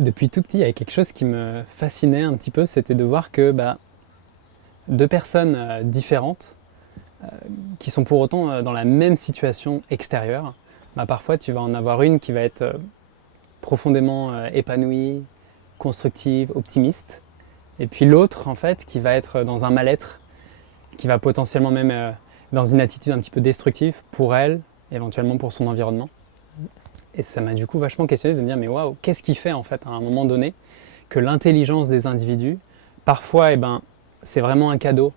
depuis tout petit, il y avait quelque chose qui me fascinait un petit peu, c'était de voir que deux personnes différentes, qui sont pour autant dans la même situation extérieure, parfois tu vas en avoir une qui va être profondément épanouie, constructive, optimiste, et puis l'autre en fait qui va être dans un mal-être, qui va potentiellement même dans une attitude un petit peu destructive pour elle, éventuellement pour son environnement. Et ça m'a du coup vachement questionné de me dire mais waouh, qu'est-ce qui fait en fait à un moment donné que l'intelligence des individus, parfois c'est vraiment un cadeau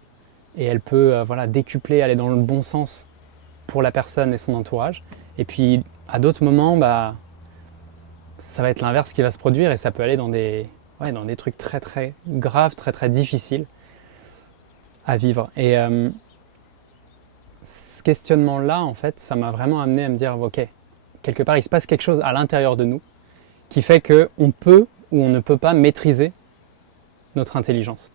et elle peut décupler, aller dans le bon sens pour la personne et son entourage. Et puis à d'autres moments, ça va être l'inverse qui va se produire et ça peut aller dans des trucs très très graves, très très difficiles à vivre. Et ce questionnement-là, en fait, ça m'a vraiment amené à me dire ok, quelque part il se passe quelque chose à l'intérieur de nous qui fait qu'on peut ou on ne peut pas maîtriser notre intelligence.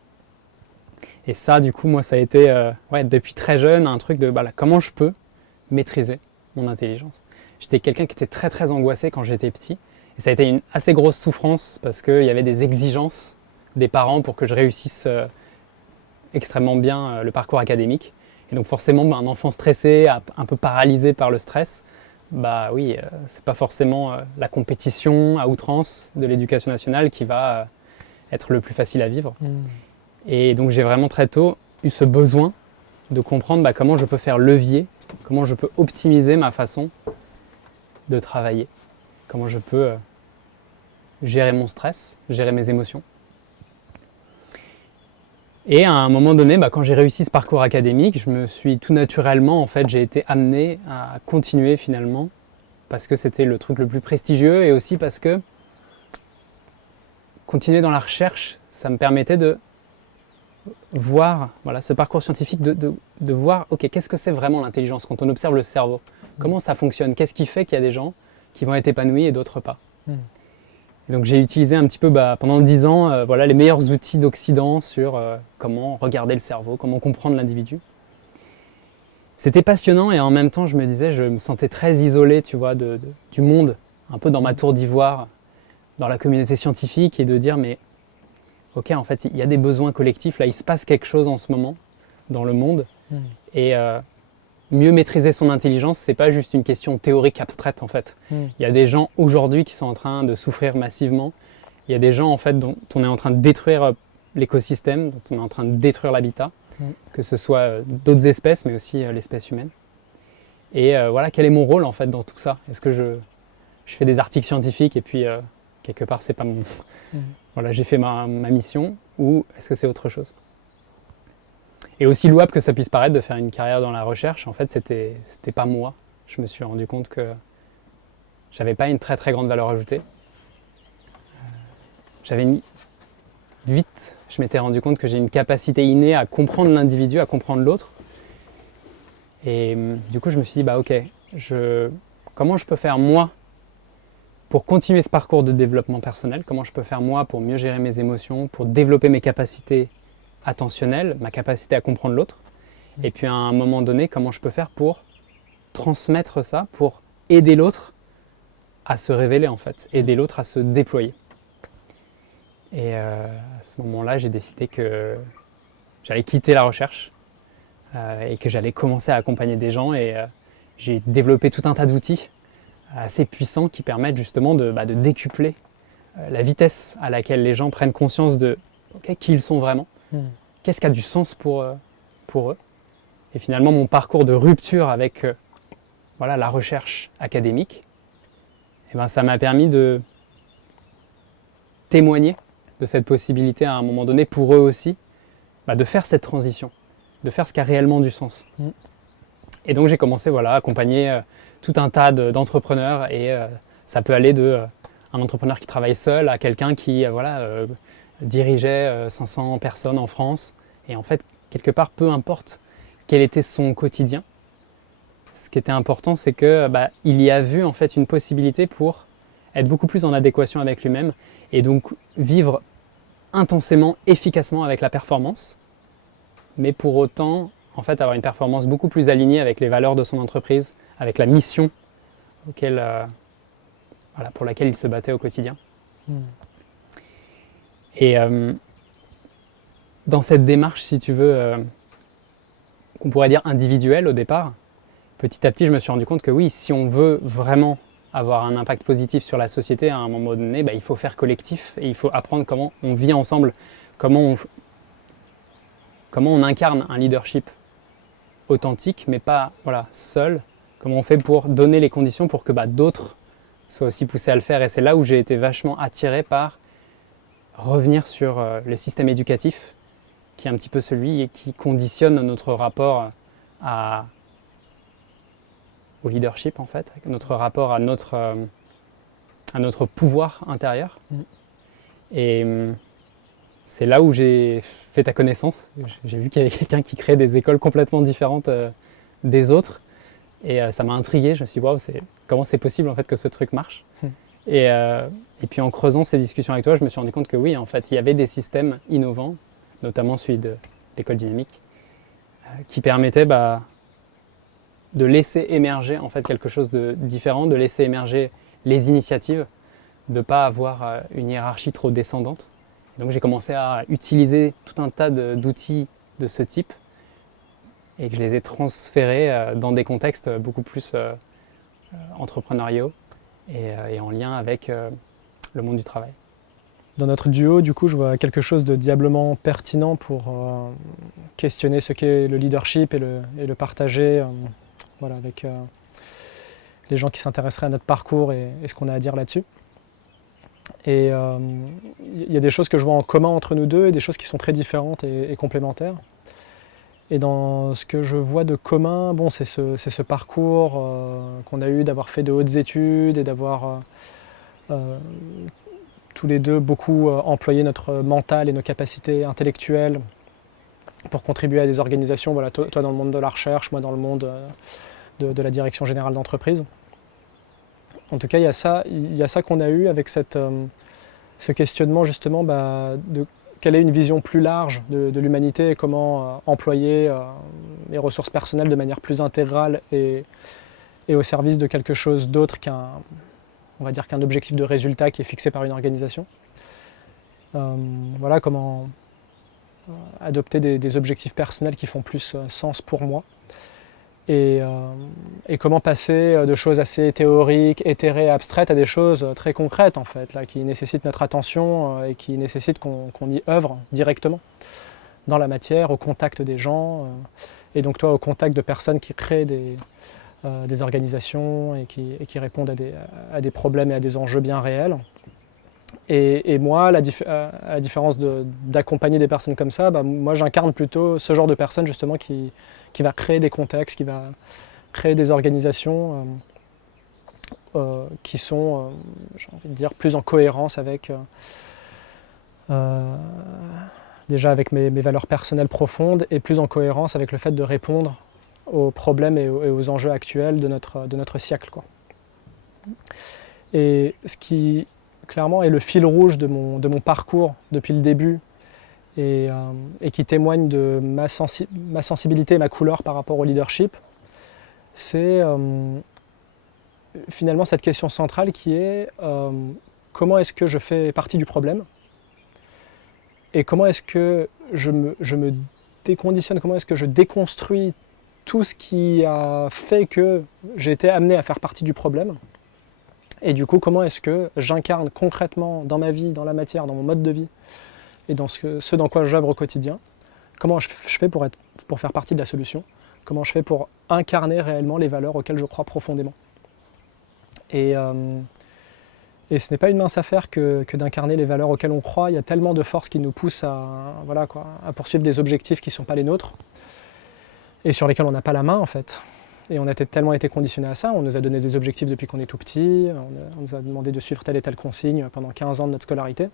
Et ça, du coup, moi, ça a été, depuis très jeune, un truc de comment je peux maîtriser mon intelligence. J'étais quelqu'un qui était très, très angoissé quand j'étais petit. Et ça a été une assez grosse souffrance parce qu'il y avait des exigences des parents pour que je réussisse extrêmement bien le parcours académique. Et donc forcément, un enfant stressé, un peu paralysé par le stress, c'est pas forcément la compétition à outrance de l'éducation nationale qui va être le plus facile à vivre. Et donc j'ai vraiment très tôt eu ce besoin de comprendre comment je peux faire levier, comment je peux optimiser ma façon de travailler, comment je peux gérer mon stress, gérer mes émotions. Et à un moment donné, quand j'ai réussi ce parcours académique, je me suis tout naturellement, en fait, j'ai été amené à continuer finalement, parce que c'était le truc le plus prestigieux et aussi parce que continuer dans la recherche, ça me permettait de voir ce parcours scientifique, de voir, ok, qu'est-ce que c'est vraiment l'intelligence quand on observe le cerveau, comment ça fonctionne, qu'est-ce qui fait qu'il y a des gens qui vont être épanouis et d'autres pas. Et donc j'ai utilisé un petit peu pendant 10 ans les meilleurs outils d'Occident sur comment regarder le cerveau, comment comprendre l'individu. C'était passionnant et en même temps je me sentais très isolé, tu vois, du monde, un peu dans ma tour d'ivoire, dans la communauté scientifique, et de dire mais ok, en fait il y a des besoins collectifs, là il se passe quelque chose en ce moment dans le monde et mieux maîtriser son intelligence, c'est pas juste une question théorique abstraite en fait. Il y a des gens aujourd'hui qui sont en train de souffrir massivement. Il y a des gens en fait dont on est en train de détruire l'écosystème, dont on est en train de détruire l'habitat, que ce soit d'autres espèces, mais aussi l'espèce humaine. Et quel est mon rôle en fait dans tout ça? Est-ce que je fais des articles scientifiques et puis quelque part c'est pas mon... j'ai fait ma mission, ou est-ce que c'est autre chose? Et aussi louable que ça puisse paraître de faire une carrière dans la recherche, en fait, c'était pas moi. Je me suis rendu compte que j'avais pas une très très grande valeur ajoutée. Vite, je m'étais rendu compte que j'ai une capacité innée à comprendre l'individu, à comprendre l'autre. Et du coup, je me suis dit, ok, comment je peux faire moi pour continuer ce parcours de développement personnel? Comment je peux faire moi pour mieux gérer mes émotions, pour développer mes capacités attentionnelle, ma capacité à comprendre l'autre, et puis à un moment donné, comment je peux faire pour transmettre ça, pour aider l'autre à se révéler en fait, aider l'autre à se déployer. Et à ce moment-là, j'ai décidé que j'allais quitter la recherche et que j'allais commencer à accompagner des gens, et j'ai développé tout un tas d'outils assez puissants qui permettent justement de décupler la vitesse à laquelle les gens prennent conscience de qui ils sont vraiment. Qu'est-ce qui a du sens pour eux? Et finalement, mon parcours de rupture avec la recherche académique, ça m'a permis de témoigner de cette possibilité à un moment donné pour eux aussi, de faire cette transition, de faire ce qui a réellement du sens. Et donc j'ai commencé à accompagner tout un tas d'entrepreneurs, et ça peut aller de un entrepreneur qui travaille seul à quelqu'un qui dirigeait 500 personnes en France. Et en fait, quelque part, peu importe quel était son quotidien, ce qui était important, c'est que il y a vu en fait une possibilité pour être beaucoup plus en adéquation avec lui-même, et donc vivre intensément, efficacement avec la performance, mais pour autant en fait avoir une performance beaucoup plus alignée avec les valeurs de son entreprise, avec la mission pour laquelle il se battait au quotidien. Et dans cette démarche, si tu veux, qu'on pourrait dire individuelle au départ, petit à petit, je me suis rendu compte que oui, si on veut vraiment avoir un impact positif sur la société à un moment donné, il faut faire collectif et il faut apprendre comment on vit ensemble, comment on incarne un leadership authentique, mais pas seul, comment on fait pour donner les conditions pour que d'autres soient aussi poussés à le faire. Et c'est là où j'ai été vachement attiré par revenir sur le système éducatif, qui est un petit peu celui qui conditionne notre rapport au leadership en fait, notre rapport à notre pouvoir intérieur. Et c'est là où j'ai fait ta connaissance. J'ai vu qu'il y avait quelqu'un qui créait des écoles complètement différentes des autres. Et ça m'a intrigué. Je me suis dit, waouh, comment c'est possible en fait que ce truc marche. Et puis en creusant ces discussions avec toi, je me suis rendu compte que oui, en fait, il y avait des systèmes innovants, notamment celui de l'école dynamique, qui permettaient de laisser émerger en fait quelque chose de différent, de laisser émerger les initiatives, de ne pas avoir une hiérarchie trop descendante. Donc j'ai commencé à utiliser tout un tas d'outils de ce type et que je les ai transférés dans des contextes beaucoup plus entrepreneuriaux et en lien avec le monde du travail. Dans notre duo, du coup, je vois quelque chose de diablement pertinent pour questionner ce qu'est le leadership et le partager avec les gens qui s'intéresseraient à notre parcours et ce qu'on a à dire là-dessus. Et il y a des choses que je vois en commun entre nous deux et des choses qui sont très différentes et complémentaires. Et dans ce que je vois de commun, c'est ce parcours qu'on a eu d'avoir fait de hautes études et d'avoir tous les deux beaucoup employé notre mental et nos capacités intellectuelles pour contribuer à des organisations, toi dans le monde de la recherche, moi dans le monde de la direction générale d'entreprise. En tout cas, il y a ça qu'on a eu avec ce questionnement justement de quelle est une vision plus large de l'humanité et comment employer les ressources personnelles de manière plus intégrale et au service de quelque chose d'autre qu'un objectif de résultat qui est fixé par une organisation. Comment adopter des objectifs personnels qui font plus sens pour moi. Et comment passer de choses assez théoriques, éthérées, abstraites à des choses très concrètes en fait, qui nécessitent notre attention et qui nécessitent qu'on y œuvre directement dans la matière, au contact des gens, et donc toi au contact de personnes qui créent des organisations et qui répondent à des problèmes et à des enjeux bien réels. Et moi, à la différence d'accompagner des personnes comme ça, moi j'incarne plutôt ce genre de personne justement qui va créer des contextes, qui va créer des organisations qui sont, j'ai envie de dire, plus en cohérence avec déjà avec mes valeurs personnelles profondes et plus en cohérence avec le fait de répondre aux problèmes et aux enjeux actuels de notre siècle, quoi. Et ce qui clairement est le fil rouge de mon parcours depuis le début et qui témoigne de ma sensibilité et ma couleur par rapport au leadership, c'est finalement cette question centrale qui est comment est-ce que je fais partie du problème et comment est-ce que je me déconditionne, comment est-ce que je déconstruis tout ce qui a fait que j'ai été amené à faire partie du problème. Et du coup, comment est-ce que j'incarne concrètement dans ma vie, dans la matière, dans mon mode de vie et dans ce dans quoi j'œuvre au quotidien, comment je fais pour faire partie de la solution, comment je fais pour incarner réellement les valeurs auxquelles je crois profondément. Et ce n'est pas une mince affaire que d'incarner les valeurs auxquelles on croit. Il y a tellement de forces qui nous poussent à poursuivre des objectifs qui ne sont pas les nôtres et sur lesquels on n'a pas la main en fait. Et on a tellement été conditionnés à ça, on nous a donné des objectifs depuis qu'on est tout petit, on nous a demandé de suivre telle et telle consigne pendant 15 ans de notre scolarité.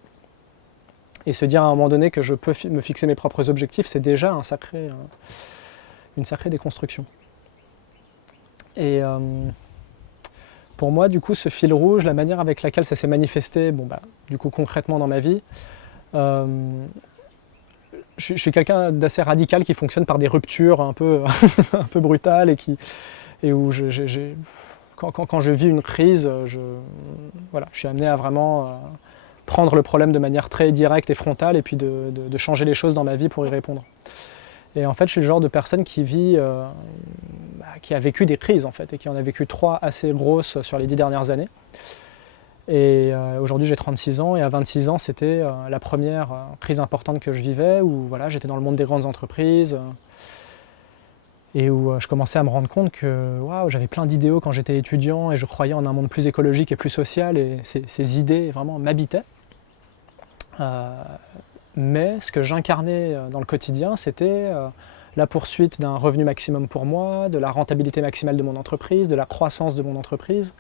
Et se dire à un moment donné que je peux me fixer mes propres objectifs, c'est déjà une sacrée déconstruction. Et pour moi, du coup, ce fil rouge, la manière avec laquelle ça s'est manifesté, du coup concrètement dans ma vie, je suis quelqu'un d'assez radical qui fonctionne par des ruptures un peu, un peu brutales et où quand je vis une crise, je suis amené à vraiment prendre le problème de manière très directe et frontale et puis de changer les choses dans ma vie pour y répondre. Et en fait, je suis le genre de personne qui vit, qui a vécu des crises en fait, et qui en a vécu 3 assez grosses sur les 10 dernières années. Et aujourd'hui j'ai 36 ans et à 26 ans c'était la première crise importante que je vivais où voilà, j'étais dans le monde des grandes entreprises et où je commençais à me rendre compte que waouh, j'avais plein d'idéaux quand j'étais étudiant et je croyais en un monde plus écologique et plus social et ces idées vraiment m'habitaient. Mais ce que j'incarnais dans le quotidien c'était la poursuite d'un revenu maximum pour moi, de la rentabilité maximale de mon entreprise, de la croissance de mon entreprise,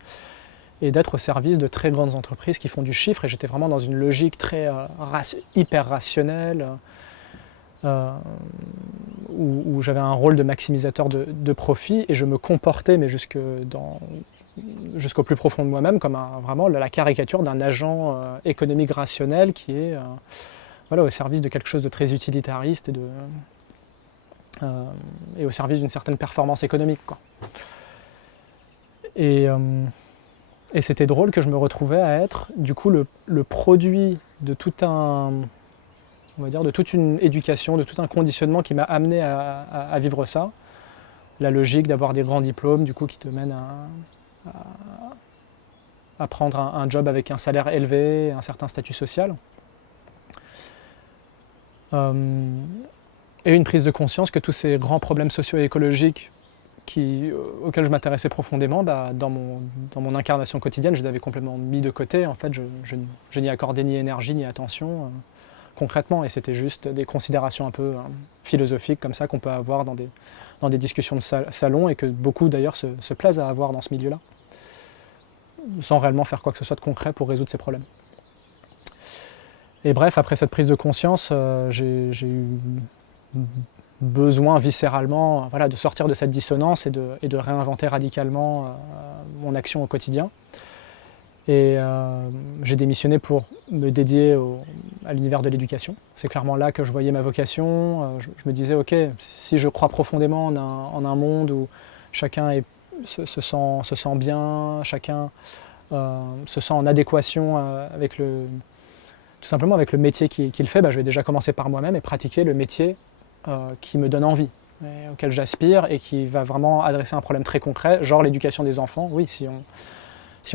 et d'être au service de très grandes entreprises qui font du chiffre. Et j'étais vraiment dans une logique très hyper rationnelle, où j'avais un rôle de maximisateur de profit, et je me comportais, mais jusqu'au plus profond de moi-même, comme vraiment la caricature d'un agent économique rationnel qui est voilà, au service de quelque chose de très utilitariste et au service d'une certaine performance économique, quoi. Et c'était drôle que je me retrouvais à être du coup le produit de on va dire, de toute une éducation, de tout un conditionnement qui m'a amené à vivre ça. La logique d'avoir des grands diplômes du coup qui te mène à prendre un job avec un salaire élevé, un certain statut social. Et une prise de conscience que tous ces grands problèmes socio-écologiques auxquels je m'intéressais profondément, dans mon incarnation quotidienne, je les avais complètement mis de côté. En fait, je n'y accordais ni énergie ni attention concrètement, et c'était juste des considérations un peu philosophiques comme ça qu'on peut avoir dans des discussions de salon et que beaucoup d'ailleurs se plaisent à avoir dans ce milieu-là, sans réellement faire quoi que ce soit de concret pour résoudre ces problèmes. Et bref, après cette prise de conscience, j'ai eu besoin viscéralement voilà, de sortir de cette dissonance et de réinventer radicalement mon action au quotidien. Et j'ai démissionné pour me dédier à l'univers de l'éducation. C'est clairement là que je voyais ma vocation. Je me disais, ok, si je crois profondément en un monde où chacun se sent bien, chacun se sent en adéquation tout simplement avec le métier qu'il fait, je vais déjà commencer par moi-même et pratiquer le métier qui me donne envie, auquel j'aspire et qui va vraiment adresser un problème très concret, genre l'éducation des enfants. Oui, si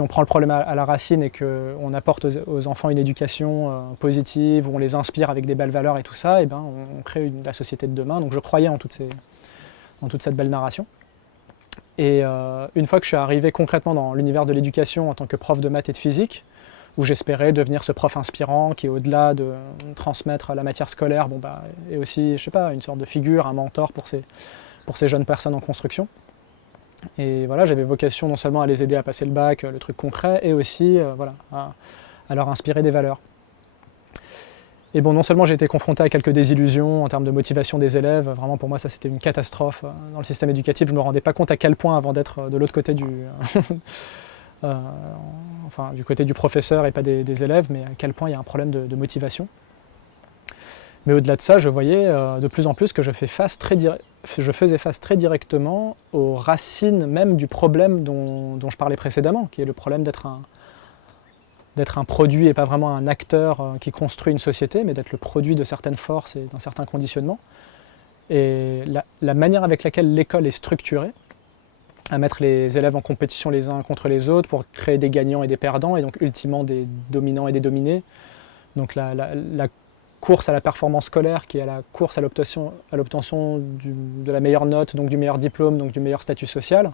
on prend le problème à la racine et qu'on apporte aux enfants une éducation positive, où on les inspire avec des belles valeurs et tout ça, on crée la société de demain. Donc je croyais en toute cette belle narration. Et une fois que je suis arrivé concrètement dans l'univers de l'éducation en tant que prof de maths et de physique, où j'espérais devenir ce prof inspirant qui, au-delà de transmettre la matière scolaire, est aussi, je sais pas, une sorte de figure, un mentor pour ces jeunes personnes en construction. Et voilà, j'avais vocation non seulement à les aider à passer le bac, le truc concret, et aussi à leur inspirer des valeurs. Et bon, non seulement j'ai été confronté à quelques désillusions en termes de motivation des élèves, vraiment pour moi ça c'était une catastrophe dans le système éducatif, je ne me rendais pas compte à quel point avant d'être de l'autre côté du côté du professeur et pas des élèves, mais à quel point il y a un problème de motivation. Mais au-delà de ça, je voyais de plus en plus que je faisais face très directement aux racines même du problème dont je parlais précédemment, qui est le problème d'être un produit et pas vraiment un acteur qui construit une société, mais d'être le produit de certaines forces et d'un certain conditionnement. Et la manière avec laquelle l'école est structurée, à mettre les élèves en compétition les uns contre les autres pour créer des gagnants et des perdants, et donc ultimement des dominants et des dominés. Donc la course à la performance scolaire qui est la course à l'obtention de la meilleure note, donc du meilleur diplôme, donc du meilleur statut social.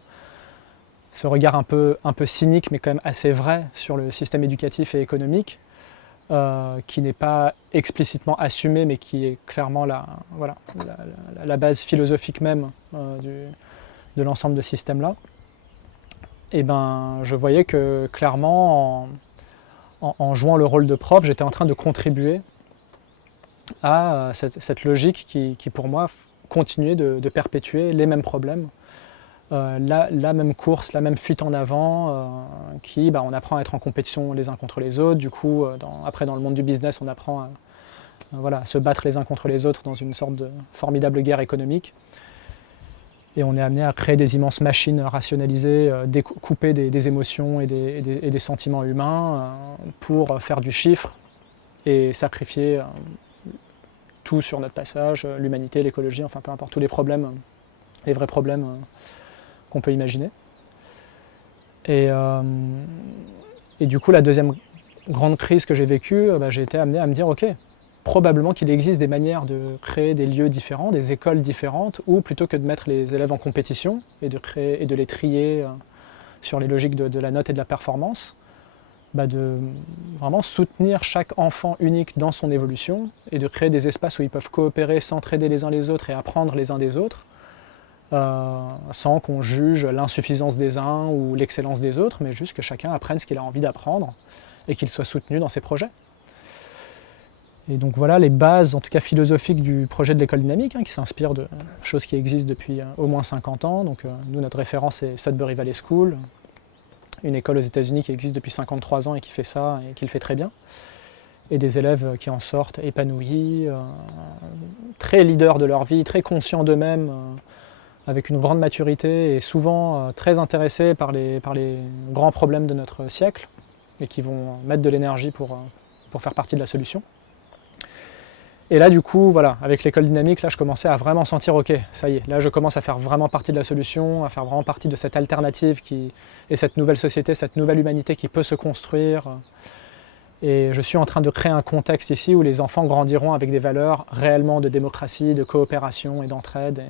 Ce regard un peu cynique mais quand même assez vrai sur le système éducatif et économique, qui n'est pas explicitement assumé mais qui est clairement la base philosophique même de l'ensemble de ce système-là. Et je voyais que clairement en jouant le rôle de prof, j'étais en train de contribuer à cette logique qui pour moi continuait de perpétuer les mêmes problèmes, la même course, la même fuite en avant, on apprend à être en compétition les uns contre les autres. Du coup, après dans le monde du business, on apprend à se battre les uns contre les autres dans une sorte de formidable guerre économique. Et on est amené à créer des immenses machines rationalisées, couper des émotions et des sentiments humains pour faire du chiffre et sacrifier tout sur notre passage, l'humanité, l'écologie, enfin peu importe tous les problèmes, les vrais problèmes qu'on peut imaginer. Et du coup, la deuxième grande crise que j'ai vécue, j'ai été amené à me dire, ok, probablement qu'il existe des manières de créer des lieux différents, des écoles différentes, où plutôt que de mettre les élèves en compétition et de les trier sur les logiques de la note et de la performance, de vraiment soutenir chaque enfant unique dans son évolution et de créer des espaces où ils peuvent coopérer, s'entraider les uns les autres et apprendre les uns des autres, sans qu'on juge l'insuffisance des uns ou l'excellence des autres, mais juste que chacun apprenne ce qu'il a envie d'apprendre et qu'il soit soutenu dans ses projets. Et donc voilà les bases, en tout cas philosophiques, du projet de l'école dynamique, qui s'inspire de choses qui existent depuis au moins 50 ans. Donc nous, notre référence, c'est Sudbury Valley School, une école aux États-Unis qui existe depuis 53 ans et qui fait ça et qui le fait très bien. Et des élèves qui en sortent épanouis, très leaders de leur vie, très conscients d'eux-mêmes, avec une grande maturité et souvent très intéressés par les grands problèmes de notre siècle et qui vont mettre de l'énergie pour faire partie de la solution. Et là, du coup, voilà, avec l'école dynamique, là, je commençais à vraiment sentir, ok, ça y est, là, je commence à faire vraiment partie de la solution, à faire vraiment partie de cette alternative et cette nouvelle société, cette nouvelle humanité qui peut se construire. Et je suis en train de créer un contexte ici où les enfants grandiront avec des valeurs réellement de démocratie, de coopération et d'entraide.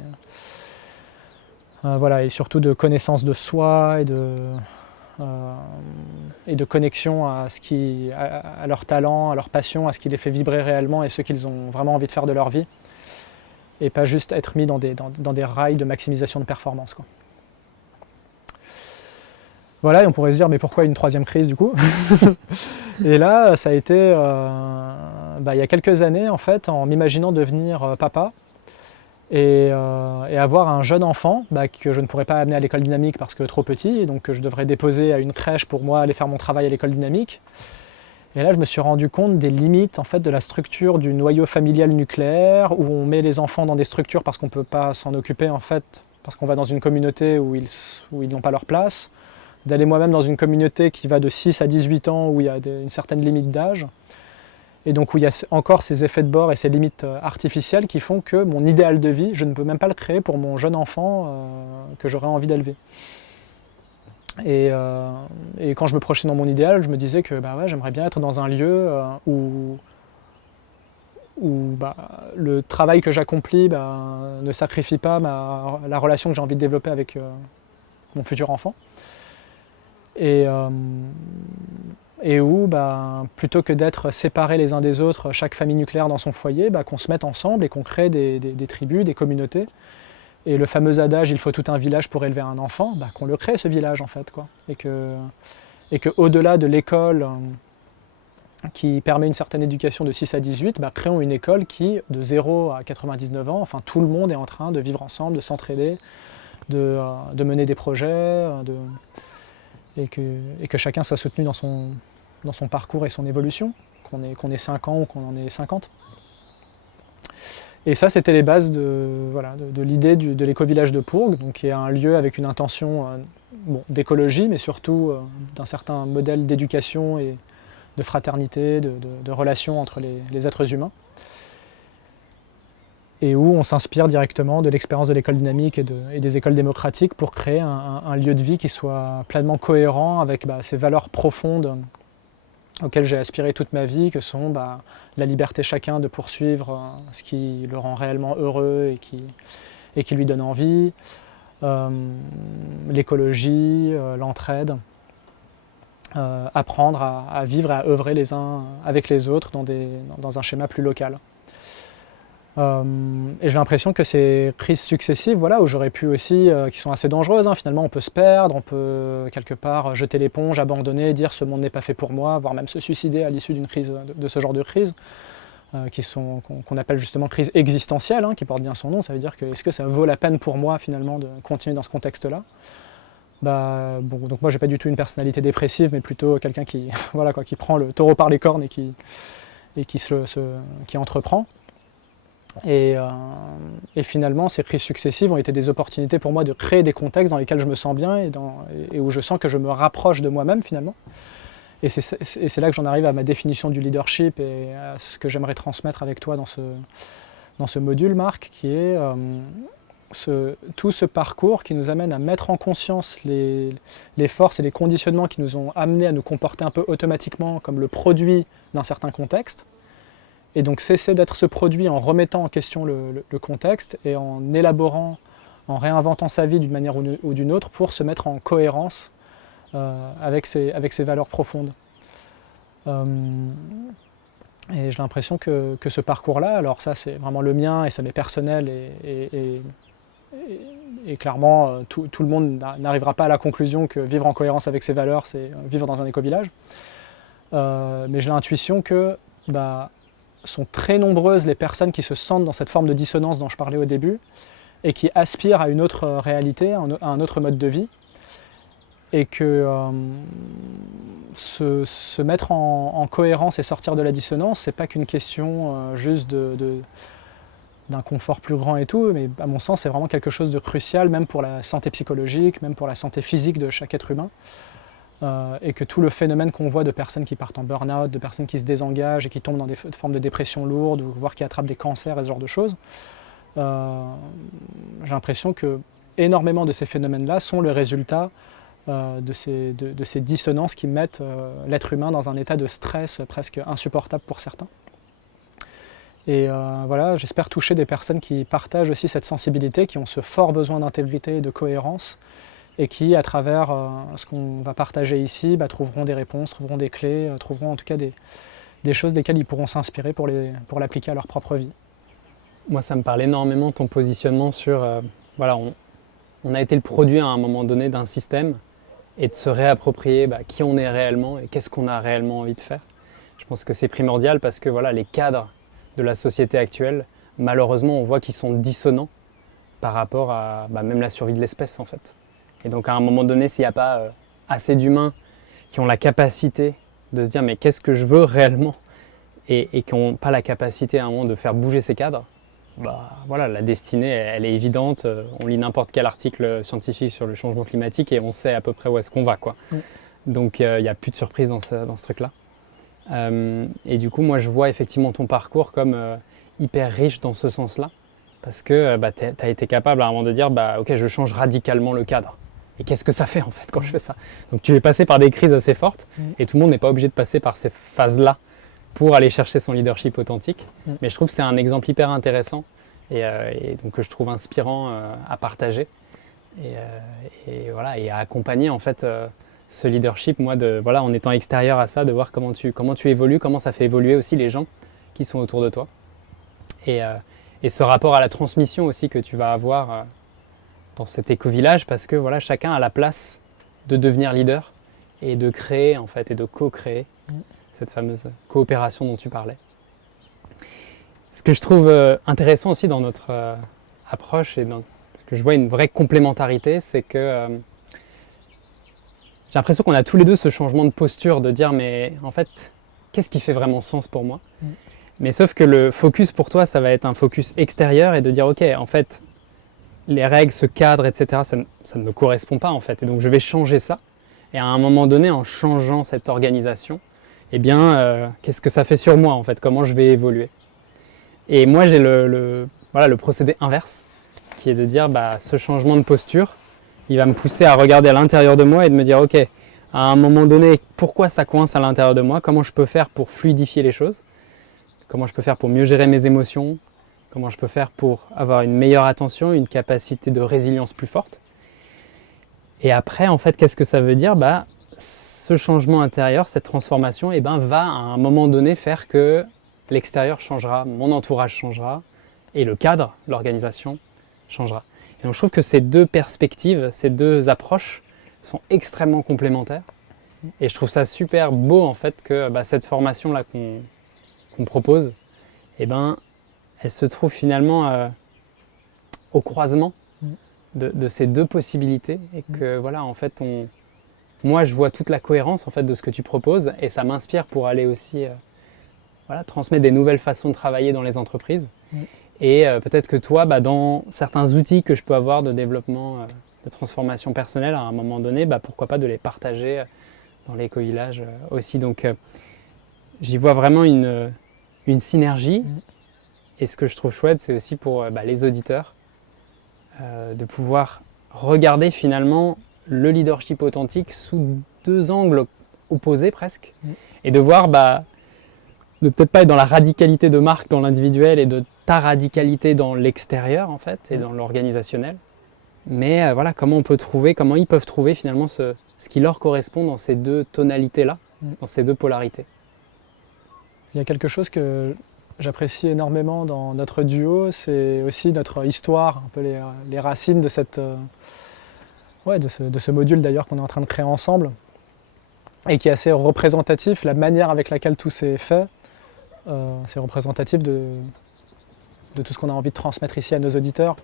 Voilà, et surtout de connaissance de soi et de connexion à leur talent, à leur passion, à ce qui les fait vibrer réellement et ce qu'ils ont vraiment envie de faire de leur vie. Et pas juste être mis dans des rails de maximisation de performance, quoi. Voilà, et on pourrait se dire, mais pourquoi une troisième crise du coup? Et là, ça a été il y a quelques années, en fait, en m'imaginant devenir papa, et avoir un jeune enfant que je ne pourrais pas amener à l'école dynamique parce que trop petit, et donc que je devrais déposer à une crèche pour moi aller faire mon travail à l'école dynamique. Et là, je me suis rendu compte des limites en fait, de la structure du noyau familial nucléaire, où on met les enfants dans des structures parce qu'on ne peut pas s'en occuper, en fait, parce qu'on va dans une communauté où ils n'ont pas leur place, d'aller moi-même dans une communauté qui va de 6 à 18 ans, où il y a une certaine limite d'âge, et donc où il y a encore ces effets de bord et ces limites artificielles qui font que mon idéal de vie, je ne peux même pas le créer pour mon jeune enfant que j'aurais envie d'élever. Et quand je me projetais dans mon idéal, je me disais que j'aimerais bien être dans un lieu où le travail que j'accomplis ne sacrifie pas la relation que j'ai envie de développer avec mon futur enfant. Et où, plutôt que d'être séparés les uns des autres, chaque famille nucléaire dans son foyer, qu'on se mette ensemble et qu'on crée des tribus, des communautés. Et le fameux adage « il faut tout un village pour élever un enfant », qu'on le crée ce village en fait, quoi. Et que au-delà de l'école qui permet une certaine éducation de 6 à 18, créons une école qui, de 0 à 99 ans, enfin tout le monde est en train de vivre ensemble, de s'entraider, de mener des projets, et que chacun soit soutenu dans son parcours et son évolution, qu'on ait 5 ans ou qu'on en ait 50. Et ça, c'était les bases de l'idée de l'éco-village de Pourgues, donc qui est un lieu avec une intention d'écologie, mais surtout d'un certain modèle d'éducation et de fraternité, de relations entre les êtres humains. Et où on s'inspire directement de l'expérience de l'école dynamique et des écoles démocratiques pour créer un lieu de vie qui soit pleinement cohérent avec ces valeurs profondes auxquelles j'ai aspiré toute ma vie, que sont la liberté chacun de poursuivre ce qui le rend réellement heureux et qui lui donne envie, l'écologie, l'entraide, apprendre à vivre et à œuvrer les uns avec les autres dans un schéma plus local. Et j'ai l'impression que ces crises successives, où j'aurais pu aussi, qui sont assez dangereuses, finalement on peut se perdre, on peut quelque part jeter l'éponge, abandonner, dire ce monde n'est pas fait pour moi, voire même se suicider à l'issue d'une crise, de ce genre de crise, qu'on appelle justement crise existentielle, qui porte bien son nom. Ça veut dire que est-ce que ça vaut la peine pour moi finalement de continuer dans ce contexte-là? Donc moi j'ai pas du tout une personnalité dépressive, mais plutôt quelqu'un qui, qui prend le taureau par les cornes et qui entreprend. Et finalement, ces crises successives ont été des opportunités pour moi de créer des contextes dans lesquels je me sens bien et où je sens que je me rapproche de moi-même finalement. Et c'est là que j'en arrive à ma définition du leadership et à ce que j'aimerais transmettre avec toi dans ce module, Marc, qui est tout ce parcours qui nous amène à mettre en conscience les forces et les conditionnements qui nous ont amenés à nous comporter un peu automatiquement comme le produit d'un certain contexte. Et donc cesser d'être ce produit en remettant en question le contexte et en élaborant, en réinventant sa vie d'une manière ou d'une autre pour se mettre en cohérence avec ses valeurs profondes. Et j'ai l'impression que ce parcours-là, alors ça c'est vraiment le mien et ça m'est personnel et clairement tout le monde n'arrivera pas à la conclusion que vivre en cohérence avec ses valeurs c'est vivre dans un éco-village. Mais j'ai l'intuition que sont très nombreuses les personnes qui se sentent dans cette forme de dissonance dont je parlais au début et qui aspirent à une autre réalité, à un autre mode de vie. Et que se mettre en cohérence et sortir de la dissonance, c'est pas qu'une question juste d'un confort plus grand et tout, mais à mon sens c'est vraiment quelque chose de crucial, même pour la santé psychologique, même pour la santé physique de chaque être humain. Et que tout le phénomène qu'on voit de personnes qui partent en burn-out, de personnes qui se désengagent et qui tombent dans des formes de dépression lourde, ou voire qui attrapent des cancers et ce genre de choses, j'ai l'impression que énormément de ces phénomènes-là sont le résultat de ces dissonances qui mettent l'être humain dans un état de stress presque insupportable pour certains. Et voilà, j'espère toucher des personnes qui partagent aussi cette sensibilité, qui ont ce fort besoin d'intégrité et de cohérence, et qui, à travers ce qu'on va partager ici, trouveront des réponses, trouveront des clés, trouveront en tout cas des choses desquelles ils pourront s'inspirer pour l'appliquer à leur propre vie. Moi, ça me parle énormément ton positionnement sur, voilà, on a été le produit à un moment donné d'un système, et de se réapproprier qui on est réellement et qu'est-ce qu'on a réellement envie de faire. Je pense que c'est primordial parce que voilà, les cadres de la société actuelle, malheureusement, on voit qu'ils sont dissonants par rapport à même la survie de l'espèce en fait. Et donc à un moment donné, s'il n'y a pas assez d'humains qui ont la capacité de se dire mais qu'est-ce que je veux réellement et qui n'ont pas la capacité à un moment de faire bouger ces cadres, voilà, la destinée, elle est évidente. On lit n'importe quel article scientifique sur le changement climatique et on sait à peu près où est-ce qu'on va, quoi. Donc il n'y a plus de surprise dans ce truc-là. Et du coup, moi, je vois effectivement ton parcours comme hyper riche dans ce sens-là, parce que tu as été capable à un moment de dire ok, je change radicalement le cadre. Et qu'est-ce que ça fait en fait quand je fais ça? Donc tu es passé par des crises assez fortes et tout le monde n'est pas obligé de passer par ces phases-là pour aller chercher son leadership authentique. Mais je trouve que c'est un exemple hyper intéressant et donc que je trouve inspirant à partager et voilà, et à accompagner en fait ce leadership, moi, voilà, en étant extérieur à ça, de voir comment tu évolues, comment ça fait évoluer aussi les gens qui sont autour de toi. Et ce rapport à la transmission aussi que tu vas avoir dans cet éco-village, parce que voilà, chacun a la place de devenir leader et de créer en fait et de co-créer cette fameuse coopération dont tu parlais. Ce que je trouve intéressant aussi dans notre approche et dans ce que je vois une vraie complémentarité, c'est que j'ai l'impression qu'on a tous les deux ce changement de posture de dire mais en fait, qu'est-ce qui fait vraiment sens pour moi? Mais sauf que le focus pour toi, ça va être un focus extérieur et de dire ok, en fait, les règles, ce cadre, etc., ça ne me correspond pas en fait. Et donc je vais changer ça. Et à un moment donné, en changeant cette organisation, eh bien, qu'est-ce que ça fait sur moi en fait? Comment je vais évoluer? Et moi, j'ai voilà, le procédé inverse, qui est de dire ce changement de posture, il va me pousser à regarder à l'intérieur de moi et de me dire ok, à un moment donné, pourquoi ça coince à l'intérieur de moi? Comment je peux faire pour fluidifier les choses? Comment je peux faire pour mieux gérer mes émotions? Comment je peux faire pour avoir une meilleure attention, une capacité de résilience plus forte? Et après, en fait, qu'est-ce que ça veut dire? Ce changement intérieur, cette transformation, va à un moment donné faire que l'extérieur changera, mon entourage changera, et le cadre, l'organisation changera. Et donc je trouve que ces deux perspectives, ces deux approches sont extrêmement complémentaires. Et je trouve ça super beau en fait que cette formation-là qu'on propose, elle se trouve finalement au croisement de ces deux possibilités. Et que voilà, en fait, moi je vois toute la cohérence en fait de ce que tu proposes et ça m'inspire pour aller aussi transmettre des nouvelles façons de travailler dans les entreprises. Et peut-être que toi, dans certains outils que je peux avoir de développement, de transformation personnelle, à un moment donné, pourquoi pas de les partager dans l'éco-village aussi. Donc j'y vois vraiment une synergie. Et ce que je trouve chouette, c'est aussi pour les auditeurs de pouvoir regarder finalement le leadership authentique sous deux angles opposés presque. Et de voir, de peut-être pas être dans la radicalité de marque dans l'individuel et de ta radicalité dans l'extérieur en fait et dans l'organisationnel. Mais voilà, comment ils peuvent trouver finalement ce qui leur correspond dans ces deux tonalités-là, dans ces deux polarités. Il y a quelque chose que j'apprécie énormément dans notre duo, c'est aussi notre histoire, un peu les racines de de ce module d'ailleurs qu'on est en train de créer ensemble et qui est assez représentatif, la manière avec laquelle tout s'est fait, c'est représentatif de tout ce qu'on a envie de transmettre ici à nos auditeurs.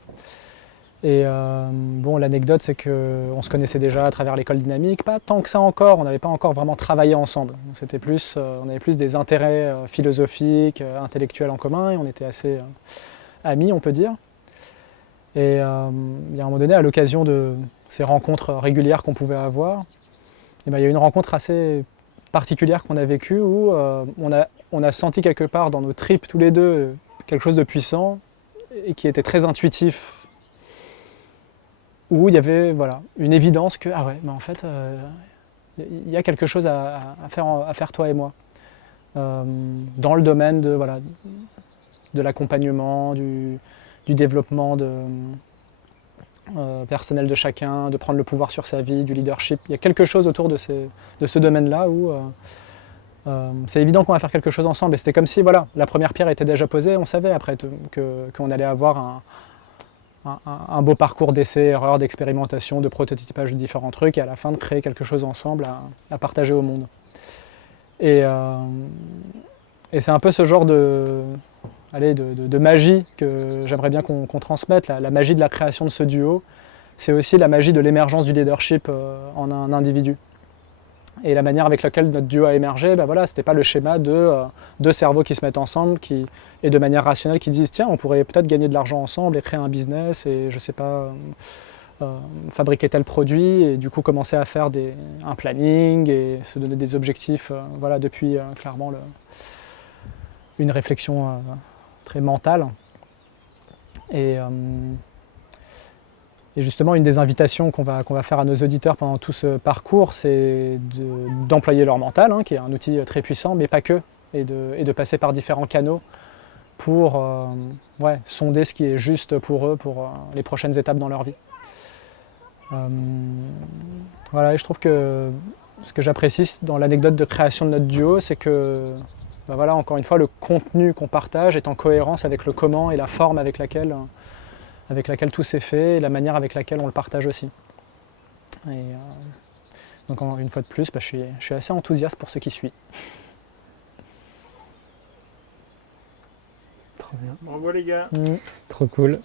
Et l'anecdote, c'est qu'on se connaissait déjà à travers l'école dynamique, pas tant que ça encore, on n'avait pas encore vraiment travaillé ensemble. C'était plus, on avait plus des intérêts philosophiques, intellectuels en commun, et on était assez amis, on peut dire. Et il y a un moment donné, à l'occasion de ces rencontres régulières qu'on pouvait avoir, il y a eu une rencontre assez particulière qu'on a vécue où on a senti quelque part dans nos tripes tous les deux quelque chose de puissant et qui était très intuitif, où il y avait une évidence que en fait il y a quelque chose à faire toi et moi dans le domaine de l'accompagnement, du développement personnel de chacun, de prendre le pouvoir sur sa vie, du leadership. Il y a quelque chose autour de ce domaine-là où c'est évident qu'on va faire quelque chose ensemble. Et c'était comme si la première pierre était déjà posée. On savait après qu'on allait avoir un beau parcours d'essais, erreurs, d'expérimentation, de prototypage de différents trucs et à la fin de créer quelque chose ensemble à partager au monde. Et c'est un peu ce genre de magie que j'aimerais bien qu'on transmette, la magie de la création de ce duo. C'est aussi la magie de l'émergence du leadership en un individu. Et la manière avec laquelle notre duo a émergé, c'était pas le schéma de deux cerveaux qui se mettent ensemble et de manière rationnelle qui disent tiens, on pourrait peut-être gagner de l'argent ensemble et créer un business et je sais pas, fabriquer tel produit et du coup commencer à faire un planning et se donner des objectifs depuis clairement une réflexion très mentale. Et justement, une des invitations qu'on va faire à nos auditeurs pendant tout ce parcours, c'est d'employer leur mental, qui est un outil très puissant, mais pas que, et de passer par différents canaux pour sonder ce qui est juste pour eux, pour les prochaines étapes dans leur vie. Et je trouve que ce que j'apprécie dans l'anecdote de création de notre duo, c'est que, encore une fois, le contenu qu'on partage est en cohérence avec le comment et la forme avec laquelle tout s'est fait et la manière avec laquelle on le partage aussi. Et donc une fois de plus, je suis assez enthousiaste pour ce qui suit. Trop bien. Bravo les gars. Trop cool.